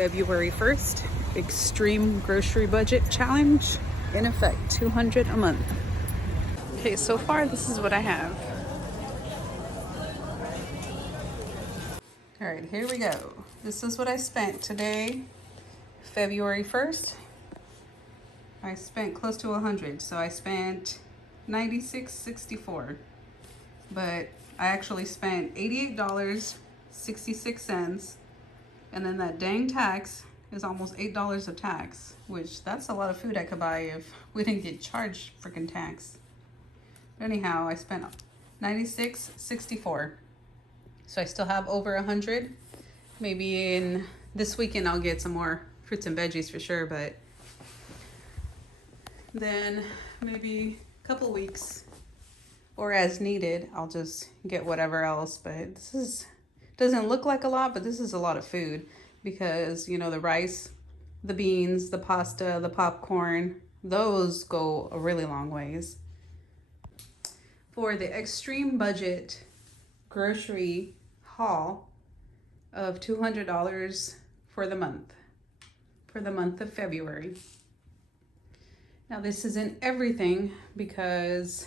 February 1st, extreme grocery budget challenge in effect, $200 a month. Okay, so far this is what I have. All right, here we go. This is what I spent today, February 1st. I spent close to 100, so I spent $96.64. But I actually spent $88.66, and then that dang tax is almost $8 of tax, which that's a lot of food I could buy if we didn't get charged freaking tax. But anyhow, I spent $96.64. So I still have over 100. Maybe in this weekend I'll get some more fruits and veggies for sure, but then maybe a couple weeks or as needed, I'll just get whatever else. But this doesn't look like a lot, but this is a lot of food because, you know, the rice, the beans, the pasta, the popcorn, those go a really long ways. For the extreme budget grocery haul of $200 for the month of February. Now this isn't everything because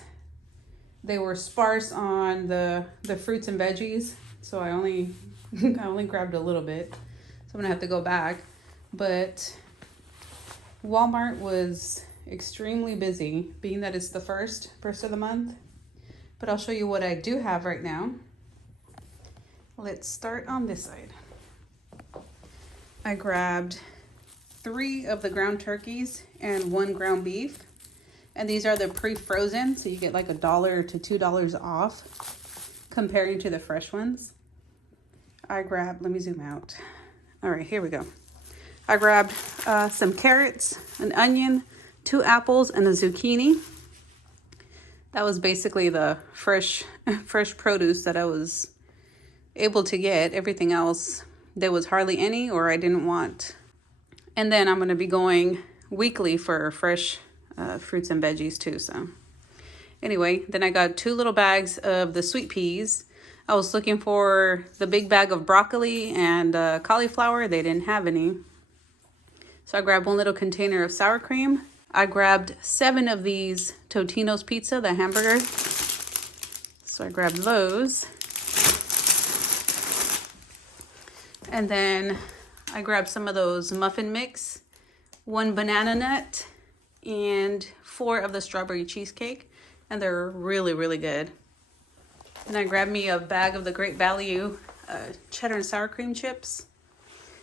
they were sparse on the fruits and veggies, so I only grabbed a little bit, so I'm gonna have to go back. But Walmart was extremely busy, being that it's the first of the month. But I'll show you what I do have right now. Let's start on this side. I grabbed 3 of the ground turkeys and 1 ground beef. And these are the pre-frozen, so you get like $1 to $2 off comparing to the fresh ones. I grabbed, let me zoom out. All right, here we go. I grabbed some carrots, an onion, 2 apples, and a zucchini. That was basically the fresh produce that I was able to get. Everything else, there was hardly any, or I didn't want. And then I'm gonna be going weekly for fresh fruits and veggies too. So anyway, then I got 2 little bags of the sweet peas. I was looking for the big bag of broccoli and cauliflower. They didn't have any. So I grabbed 1 little container of sour cream. I grabbed 7 of these Totino's pizza, the hamburger. So I grabbed those. And then I grabbed some of those muffin mix, 1 banana nut, and 4 of the strawberry cheesecake. And they're really, really good. And I grabbed me a bag of the Great Value cheddar and sour cream chips.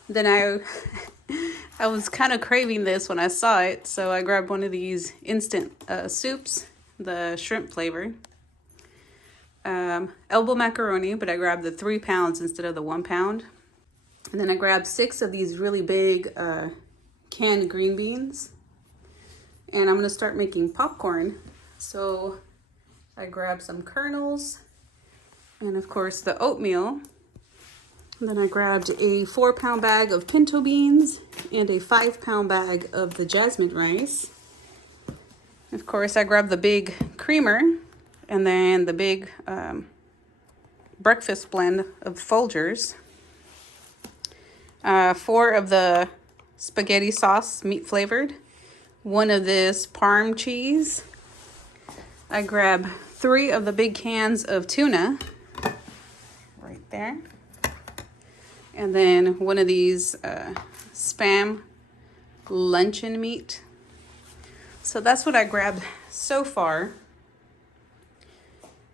Then I was kind of craving this when I saw it, so I grabbed 1 of these instant soups, the shrimp flavor. Elbow macaroni, but I grabbed the 3 pounds instead of the 1 pound. And then I grabbed 6 of these really big canned green beans. And I'm gonna start making popcorn. So I grabbed some kernels and of course the oatmeal. And then I grabbed a 4-pound bag of pinto beans and a 5-pound bag of the jasmine rice. Of course, I grabbed the big creamer and then the big breakfast blend of Folgers. 4 of the spaghetti sauce, meat flavored. 1 of this parm cheese. I grabbed 3 of the big cans of tuna. Right there. And then 1 of these Spam luncheon meat. So that's what I grabbed so far.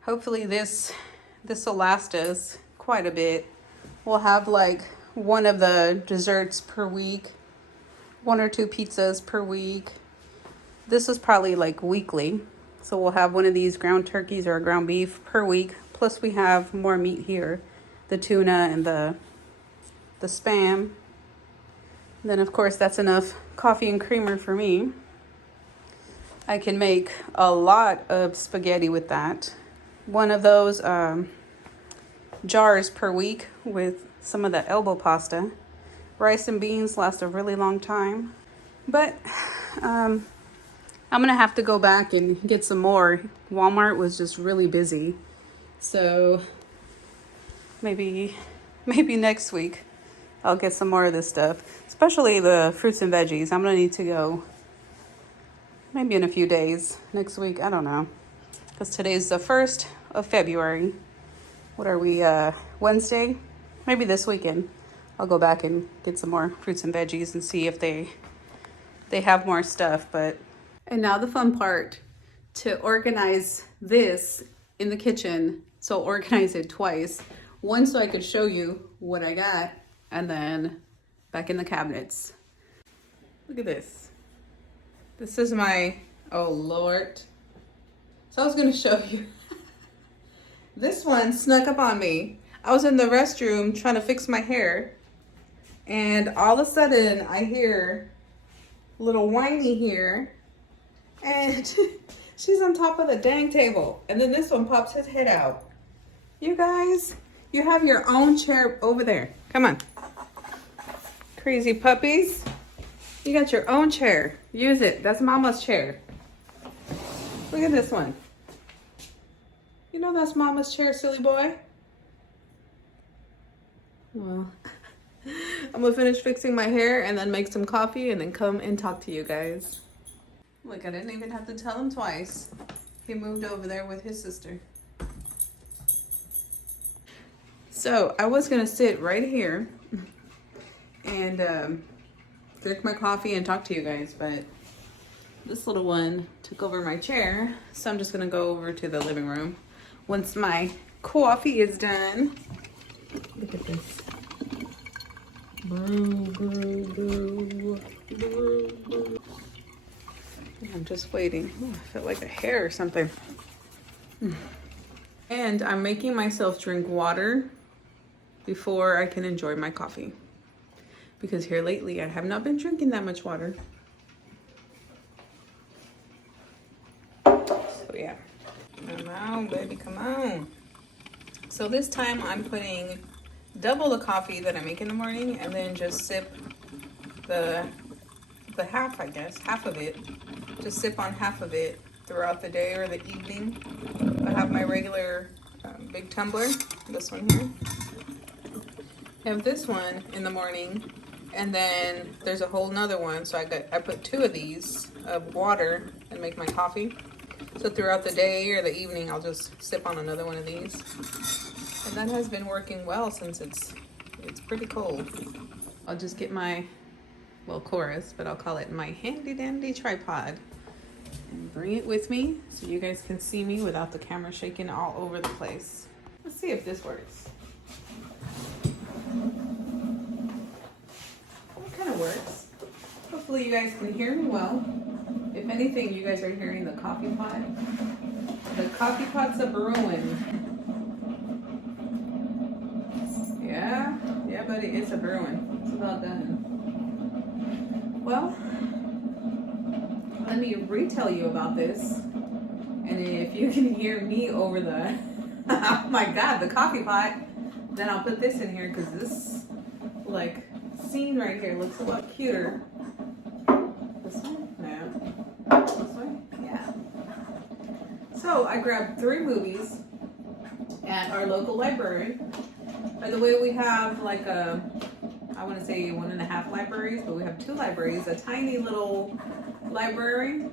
Hopefully this will last us quite a bit. We'll have like 1 of the desserts per week, 1 or 2 pizzas per week. This is probably like weekly. So we'll have 1 of these ground turkeys or ground beef per week. Plus we have more meat here, the tuna and the Spam. And then of course that's enough coffee and creamer for me. I can make a lot of spaghetti with that. 1 of those jars per week with some of the elbow pasta. Rice and beans last a really long time. But I'm gonna have to go back and get some more. Walmart was just really busy. So maybe next week I'll get some more of this stuff, especially the fruits and veggies. I'm gonna need to go maybe in a few days, next week, I don't know, because today's the 1st of February. What are we, Wednesday? Maybe this weekend I'll go back and get some more fruits and veggies and see if they have more stuff. But and now the fun part, to organize this in the kitchen. So I'll organize it twice. One so I could show you what I got, and then back in the cabinets. Look at this. This is my, oh Lord. So I was gonna show you. This one snuck up on me. I was in the restroom trying to fix my hair, and all of a sudden I hear little whiny here, and she's on top of the dang table. And then this one pops his head out. You guys, you have your own chair over there. Come on. Crazy puppies. You got your own chair. Use it. That's Mama's chair. Look at this one. You know that's Mama's chair, silly boy. Well, I'm gonna finish fixing my hair and then make some coffee and then come and talk to you guys. Look, I didn't even have to tell him twice. He moved over there with his sister. So I was gonna sit right here and drink my coffee and talk to you guys, but this little one took over my chair, so I'm just gonna go over to the living room once my coffee is done. Look at this. Brew, brew, brew, brew, brew. I'm just waiting. Ooh, I felt like a hair or something. And I'm making myself drink water before I can enjoy my coffee, because here lately I have not been drinking that much water. So yeah, come on baby, come on. So this time I'm putting double the coffee that I make in the morning, and then just sip the half, I guess, half of it. Just sip on half of it throughout the day or the evening. I have my regular big tumbler, this one here. I have this one in the morning, and then there's a whole nother one. So I put 2 of these of water and make my coffee. So throughout the day or the evening, I'll just sip on another one of these. And that has been working well since it's pretty cold. I'll just get my, well, Cora's, but I'll call it my handy dandy tripod, and bring it with me so you guys can see me without the camera shaking all over the place. Let's see if this works. It kind of works. Hopefully you guys can hear me well. If anything, you guys are hearing the coffee pot. The coffee pot's a brewing. Yeah, buddy, it's a brewing. It's about done. Well, let me retell you about this. And if you can hear me over the, oh my God, the coffee pot, then I'll put this in here, because this, like, scene right here looks a lot cuter. This one? No. This one? Yeah. So I grabbed 3 movies at our local library. By the way, we have like a, I want to say 1.5 libraries, but we have 2 libraries, a tiny little library,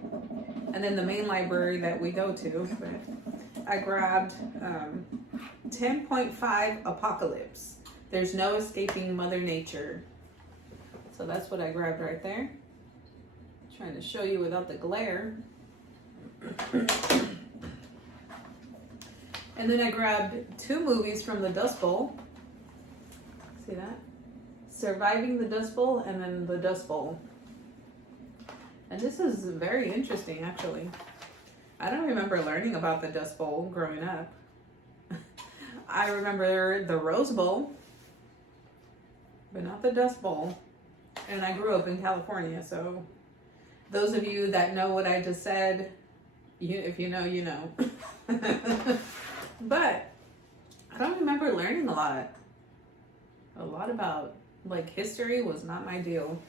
and then the main library that we go to. But I grabbed 10.5 Apocalypse. There's no escaping Mother Nature. So that's what I grabbed right there. Trying to show you without the glare. And then I grabbed 2 movies from the Dust Bowl. See that? Surviving the Dust Bowl, and then the Dust Bowl. And this is very interesting, actually. I don't remember learning about the Dust Bowl growing up. I remember the Rose Bowl, but not the Dust Bowl. And I grew up in California, so those of you that know what I just said, if you know, you know. But I don't remember learning a lot. A lot about, like, history was not my deal.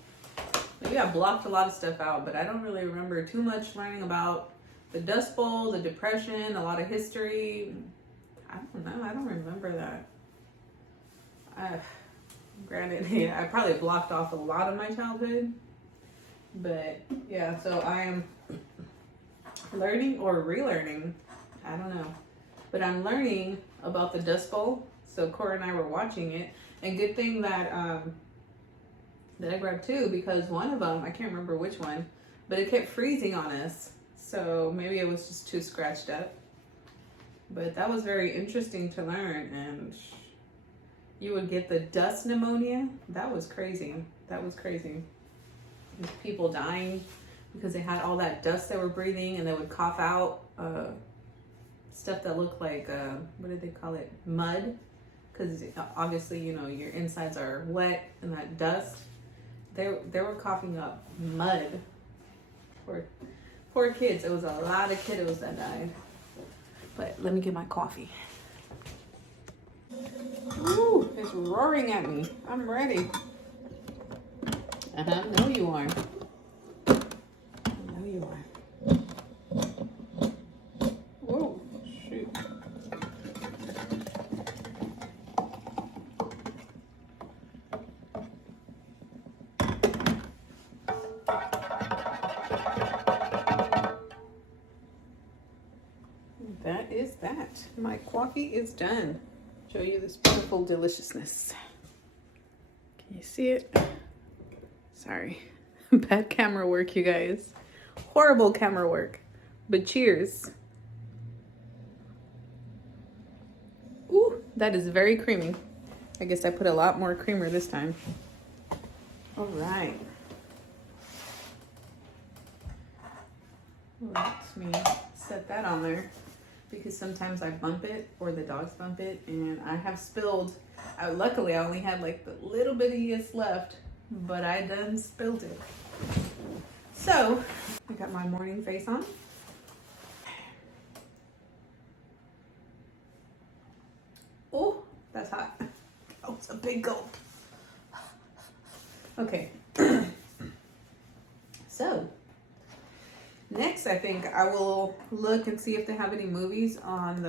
Maybe I blocked a lot of stuff out, but I don't really remember too much learning about the Dust Bowl, the Depression, a lot of history. I don't know. I don't remember that. Granted, yeah, I probably blocked off a lot of my childhood. But yeah, so I am learning or relearning, I don't know. But I'm learning about the Dust Bowl. So Cora and I were watching it. And good thing that I grabbed two, because one of them, I can't remember which one, but it kept freezing on us. So maybe it was just too scratched up. But that was very interesting to learn. And you would get the dust pneumonia. That was crazy. That was crazy. There's people dying because they had all that dust they were breathing, and they would cough out stuff that looked like, what did they call it? Mud. Because obviously, you know, your insides are wet and that dust. They were coughing up mud. Poor kids. It was a lot of kiddos that died. But let me get my coffee. Ooh, it's roaring at me. I'm ready. And I know you are. I know you are. Whoa, shoot. That is that. My coffee is done. Show you this beautiful deliciousness. Can you see it? Sorry. Bad camera work, you guys. Horrible camera work. But cheers. Ooh, that is very creamy. I guess I put a lot more creamer this time. All right. Let me set that on there, because sometimes I bump it or the dogs bump it, and I have spilled. Luckily, I only had like the little bit of yeast left, but I done spilled it. So I got my morning face on. Oh, that's hot. Oh, it's a big gulp. Okay. So next, I think I will look and see if they have any movies on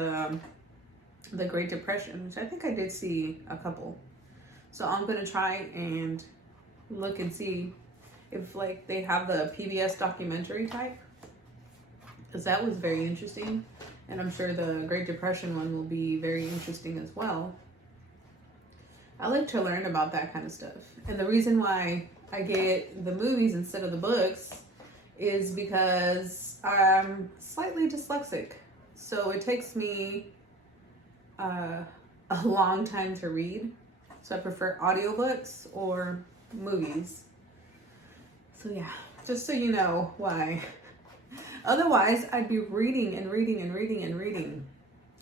the Great Depression, which I think I did see a couple. So I'm gonna try and look and see if like they have the PBS documentary type, because that was very interesting, and I'm sure the Great Depression one will be very interesting as well. I like to learn about that kind of stuff, and the reason why I get the movies instead of the books is because I'm slightly dyslexic, so it takes me a long time to read. So I prefer audiobooks or movies. So yeah, just so you know why. Otherwise, I'd be reading and reading and reading and reading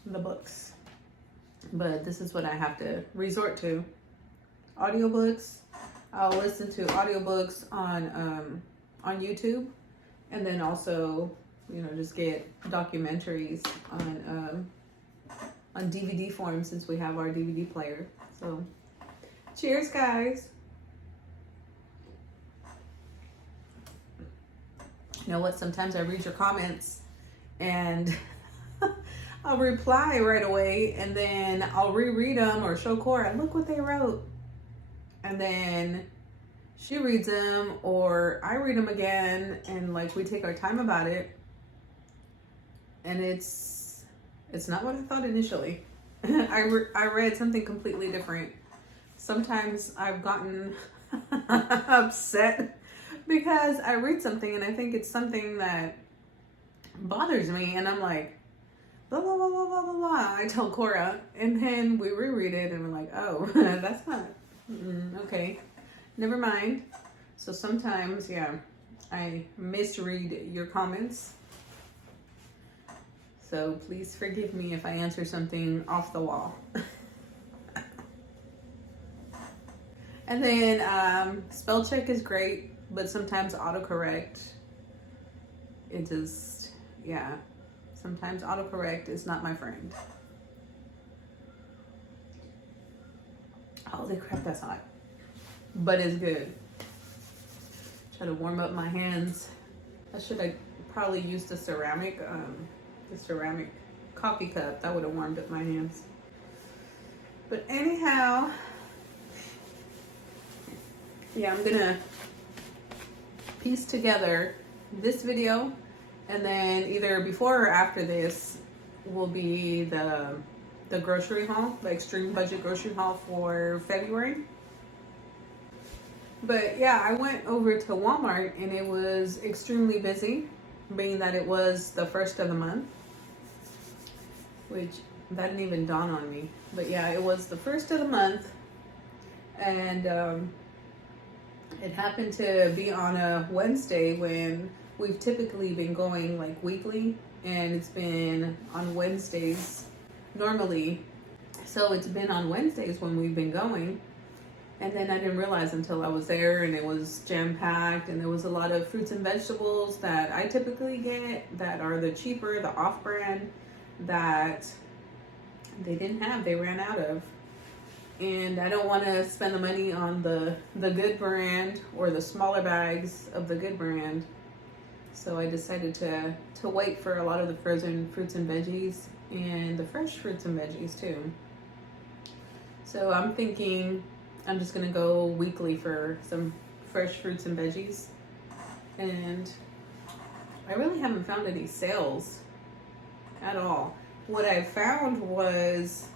the books. But this is what I have to resort to. Audiobooks. I'll listen to audiobooks on YouTube, and then also, you know, just get documentaries on DVD form, since we have our DVD player. So cheers, guys. You know what? Sometimes I read your comments and I'll reply right away, and then I'll reread them or show Cora, look what they wrote. And then she reads them or I read them again, and like we take our time about it. And it's not what I thought initially. I read something completely different. Sometimes I've gotten upset because I read something and I think it's something that bothers me, and I'm like, blah, blah, blah, blah, blah, blah, blah. I tell Cora, and then we reread it and we're like, oh, that's not, okay, never mind. So sometimes, yeah, I misread your comments. So please forgive me if I answer something off the wall. And then spell check is great, but sometimes autocorrect, it just, yeah, sometimes autocorrect is not my friend. Holy crap, that's hot. But it's good. Try to warm up my hands. I should have probably used the ceramic coffee cup. That would have warmed up my hands. But anyhow, yeah, I'm gonna piece together this video, and then either before or after this will be the grocery haul, the extreme budget grocery haul for February. But yeah, I went over to Walmart and it was extremely busy, being that it was the first of the month, which that didn't even dawn on me. But yeah, it was the first of the month, and it happened to be on a Wednesday when we've typically been going like weekly, and it's been on Wednesdays normally. So it's been on Wednesdays when we've been going. And then I didn't realize until I was there, and it was jam-packed, and there was a lot of fruits and vegetables that I typically get that are the cheaper, the off-brand, that they didn't have, they ran out of. And I don't want to spend the money on the good brand or the smaller bags of the good brand. So I decided to wait for a lot of the frozen fruits and veggies and the fresh fruits and veggies too. So I'm thinking I'm just gonna go weekly for some fresh fruits and veggies. And I really haven't found any sales at all. What I found was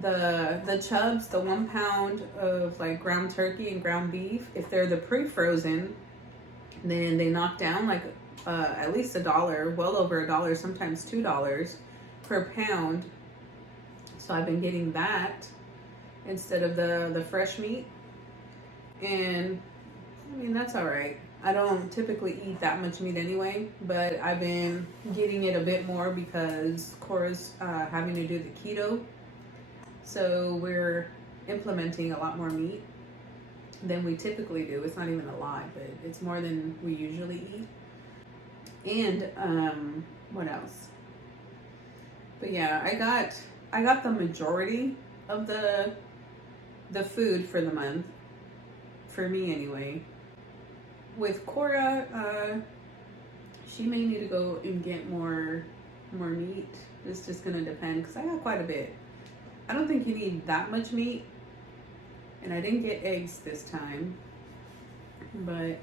the chubs, the 1 pound of like ground turkey and ground beef. If they're the pre-frozen, then they knock down like at least $1, well over $1, sometimes $2 per pound. So I've been getting that instead of the fresh meat, and I mean that's all right. I don't typically eat that much meat anyway, but I've been getting it a bit more because Cora's having to do the keto, so we're implementing a lot more meat than we typically do. It's not even a lot, but it's more than we usually eat. And what else? But yeah, I got the majority of the food for the month, for me anyway. With Cora, she may need to go and get more meat. It's just gonna depend, because I got quite a bit. I don't think you need that much meat, and I didn't get eggs this time. But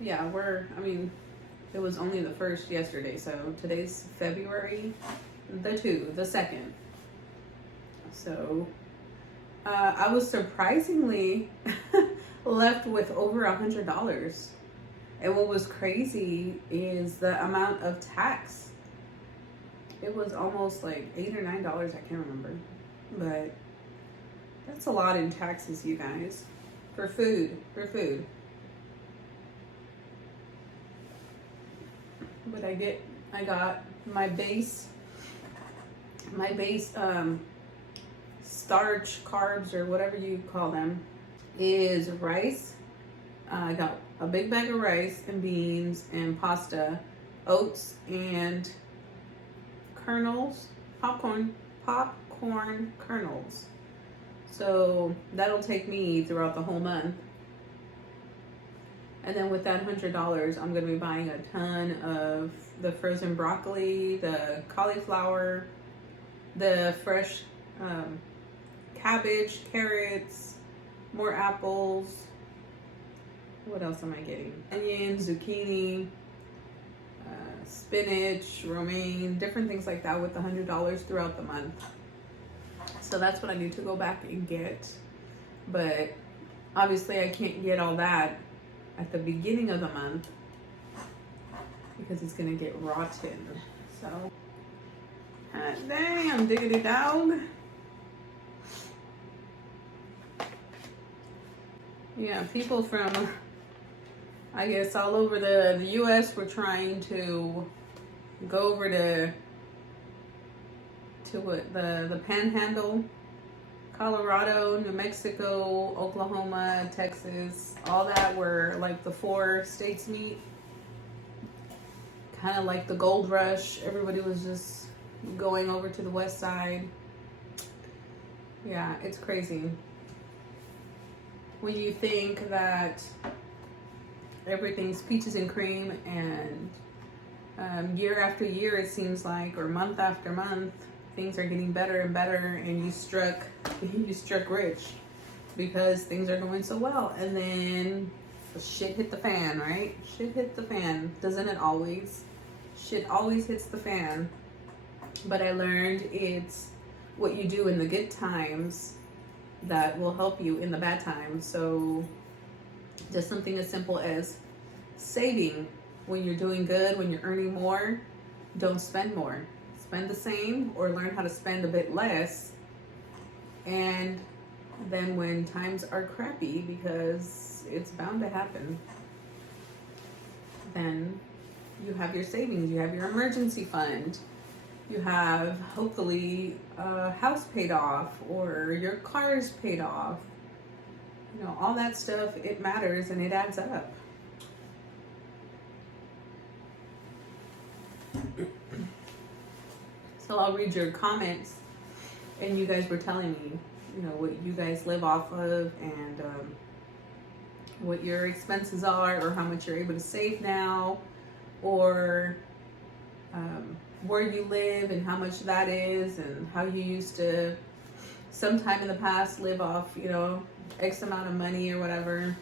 yeah, it was only the 1st yesterday, so today's February the 2nd. So I was surprisingly left with over $100. And what was crazy is the amount of tax. It was almost like $8 or $9, I can't remember. But that's a lot in taxes, you guys, for food. But I got my base starch, carbs, or whatever you call them, is rice. I got a big bag of rice and beans and pasta, oats, and kernels, popcorn kernels. So that'll take me throughout the whole month. And then with that $100, I'm going to be buying a ton of the frozen broccoli, the cauliflower, the fresh cabbage, carrots, more apples. What else am I getting? Onions, zucchini, spinach, romaine, different things like that with the $100 throughout the month. So that's what I need to go back and get. But obviously I can't get all that at the beginning of the month because it's gonna get rotten. So damn, diggity dog. Yeah, people from, I guess, all over the U.S. were trying to go over to what, the Panhandle, Colorado, New Mexico, Oklahoma, Texas, all that where like the 4 states meet. Kind of like the gold rush. Everybody was just going over to the west side. Yeah, it's crazy. When you think that everything's peaches and cream, and year after year it seems like, or month after month, things are getting better and better, and you struck rich. because things are going so well. And then shit hit the fan, right? Shit hit the fan. Doesn't it always? Shit always hits the fan. But I learned it's what you do in the good times that will help you in the bad times. So just something as simple as saving. When you're doing good, when you're earning more, don't spend more. Spend the same, or learn how to spend a bit less. And then when times are crappy, because it's bound to happen, then you have your savings, you have your emergency fund, you have hopefully a house paid off, or your car's paid off. You know, all that stuff, it matters and it adds up. So I'll read your comments, and you guys were telling me, you know, what you guys live off of, and what your expenses are, or how much you're able to save now, or where you live and how much that is, and how you used to sometime in the past live off, you know, X amount of money or whatever,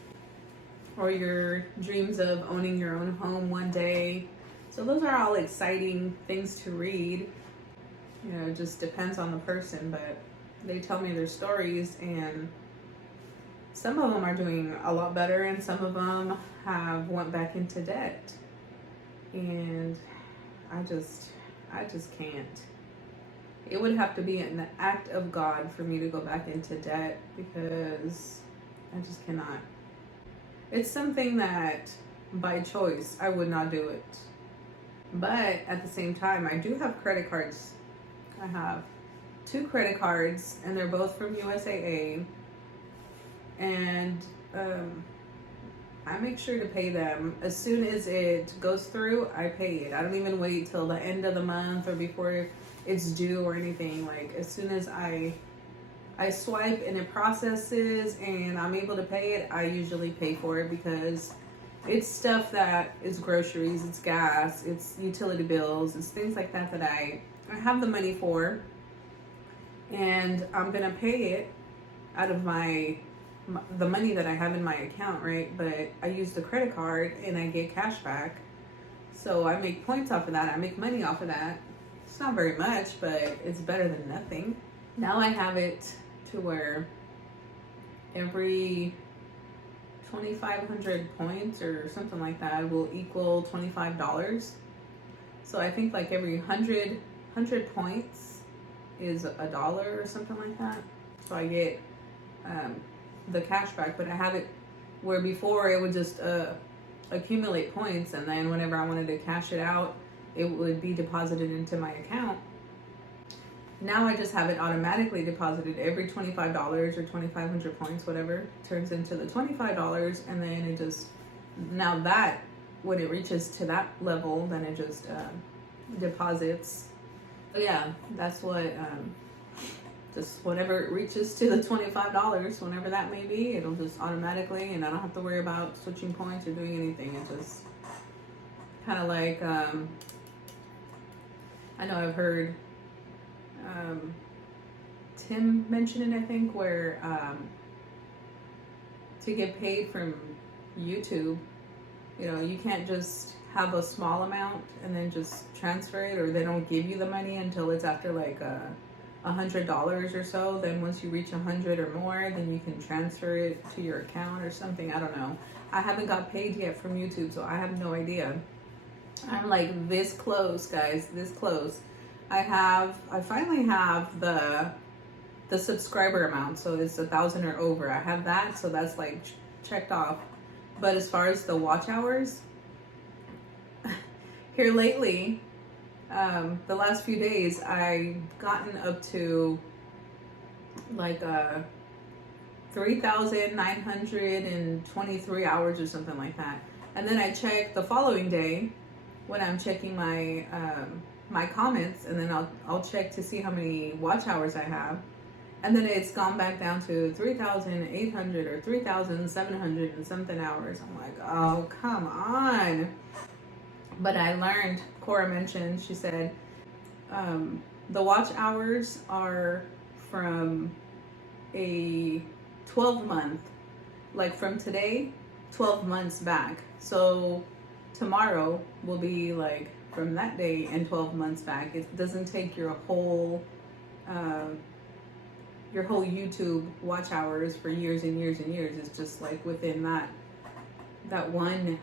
or your dreams of owning your own home one day. So those are all exciting things to read. You know, it just depends on the person, but they tell me their stories, and some of them are doing a lot better, and some of them have went back into debt. And I just can't. It would have to be an act of God for me to go back into debt, because I just cannot. It's something that by choice I would not do it. But at the same time, I do have credit cards. I have 2 credit cards, and they're both from USAA. And I make sure to pay them as soon as it goes through. I pay it. I don't even wait till the end of the month or before it's due or anything. Like, as soon as I swipe and it processes and I'm able to pay it, I usually pay for it, because it's stuff that is groceries, it's gas, it's utility bills, it's things like that that I have the money for, and I'm gonna pay it out of the money that I have in my account, right? But I use the credit card and I get cash back, so I make points off of that. I make money off of that. It's not very much, but it's better than nothing. Now I have it to where every 2,500 points or something like that will equal $25. So I think like every 100 points is $1 or something like that. So I get the cash back, but I have it where before it would just accumulate points, and then whenever I wanted to cash it out, it would be deposited into my account. Now I just have it automatically deposited. Every $25 or 2,500 points, whatever, turns into the $25, and then it just, now that, when it reaches to that level, then it just deposits. So yeah, that's what, just whenever it reaches to the $25, whenever that may be, it'll just automatically, and I don't have to worry about switching points or doing anything. It just kind of like, I know I've heard Tim mention it, I think, where to get paid from YouTube, you know, you can't just have a small amount and then just transfer it, or they don't give you the money until it's after like $100 or so. Then once you reach 100 or more, then you can transfer it to your account or something. I don't know. I haven't got paid yet from YouTube, so I have no idea. I'm like this close, guys, this close. I finally have the subscriber amount, so it's 1,000 or over. I have that, so that's like checked off. But as far as the watch hours, here lately, the last few days, I've gotten up to like 3,923 hours or something like that. And then I check the following day when I'm checking my my comments, and then I'll check to see how many watch hours I have, and then it's gone back down to 3,800 or 3,700 and something hours. I'm like, oh, come on. But I learned, Cora mentioned, she said, the watch hours are from a 12 month, like from today, 12 months back. So tomorrow will be like from that day and 12 months back. It doesn't take your whole YouTube watch hours for years and years and years. It's just like within that one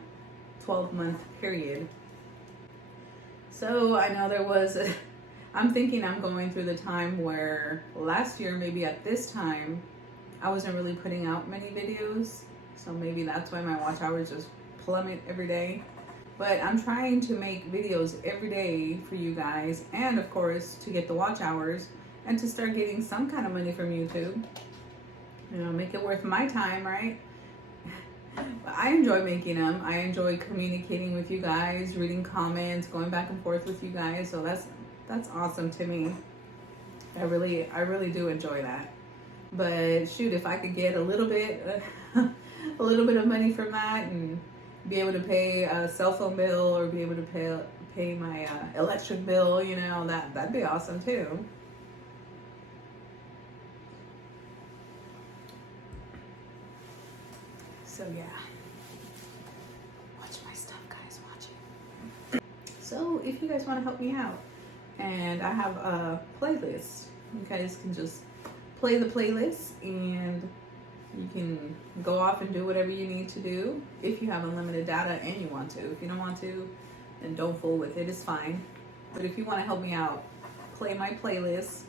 12-month period. So I know there was I'm thinking I'm going through the time where last year, maybe at this time, I wasn't really putting out many videos. So maybe that's why my watch hours just plummet every day. But I'm trying to make videos every day for you guys, and of course to get the watch hours and to start getting some kind of money from YouTube. You know, make it worth my time, right? But I enjoy making them. I enjoy communicating with you guys, reading comments, going back and forth with you guys. So that's awesome to me. I really do enjoy that. But shoot, if I could get a little bit of money from that and be able to pay a cell phone bill or be able to pay my electric bill, you know, that'd be awesome too. So yeah, watch my stuff, guys, watch it. So if you guys want to help me out, and I have a playlist, you guys can just play the playlist and you can go off and do whatever you need to do if you have unlimited data and you want to. If you don't want to, then don't fool with it, it's fine. But if you want to help me out, play my playlist.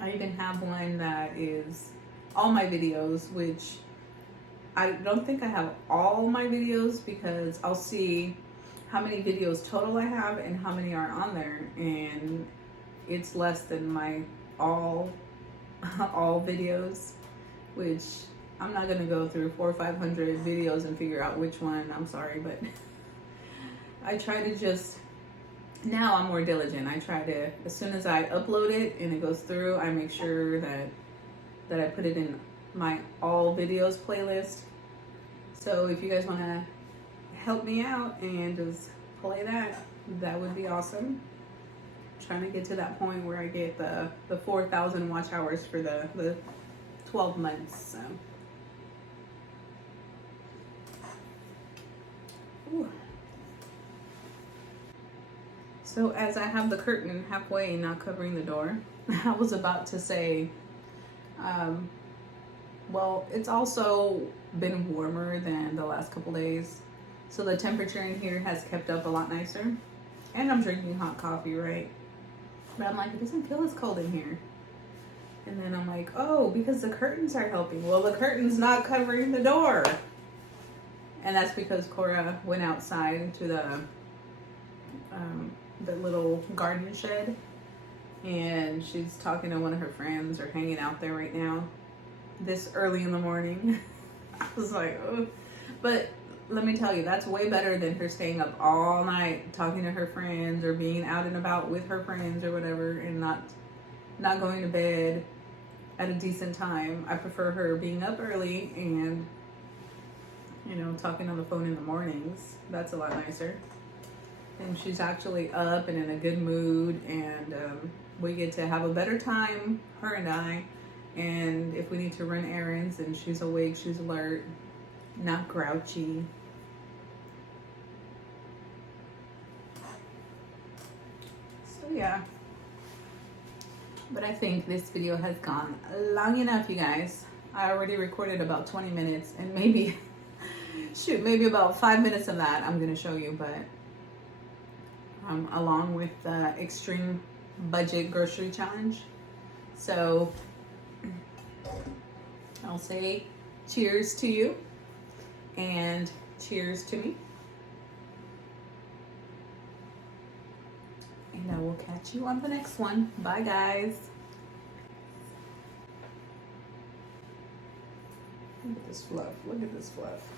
I even have one that is all my videos, which I don't think I have all my videos because I'll see how many videos total I have and how many are on there, and it's less than my all videos, which I'm not gonna go through 400 or 500 videos and figure out which one. I'm sorry, but I try to just, now I'm more diligent. I try to, as soon as I upload it and it goes through, I make sure that I put it in my all videos playlist. So if you guys want to help me out and just play that would be awesome. I'm trying to get to that point where I get the 4,000 watch hours for the 12 months. So ooh. So as I have the curtain halfway not covering the door, I was about to say, well, it's also been warmer than the last couple days. So the temperature in here has kept up a lot nicer. And I'm drinking hot coffee, right? But I'm like, it doesn't feel as cold in here. And then I'm like, oh, because the curtains are helping. Well, the curtain's not covering the door. And that's because Cora went outside to the little garden shed. And she's talking to one of her friends or hanging out there right now. This early in the morning. I was like, oh. But let me tell you, that's way better than her staying up all night talking to her friends or being out and about with her friends or whatever and not going to bed at a decent time. I prefer her being up early and, you know, talking on the phone in the mornings. That's a lot nicer. And she's actually up and in a good mood, and we get to have a better time, her and I. And if we need to run errands and she's awake, she's alert, not grouchy. So yeah. But I think this video has gone long enough, you guys. I already recorded about 20 minutes and maybe, shoot, maybe about 5 minutes of that I'm going to show you. But along with the extreme budget grocery challenge. So I'll say cheers to you and cheers to me. And I will catch you on the next one. Bye, guys. Look at this fluff. Look at this fluff.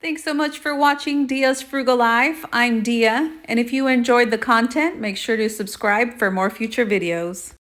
Thanks so much for watching Dia's Frugal Life. I'm Dia, and if you enjoyed the content, make sure to subscribe for more future videos.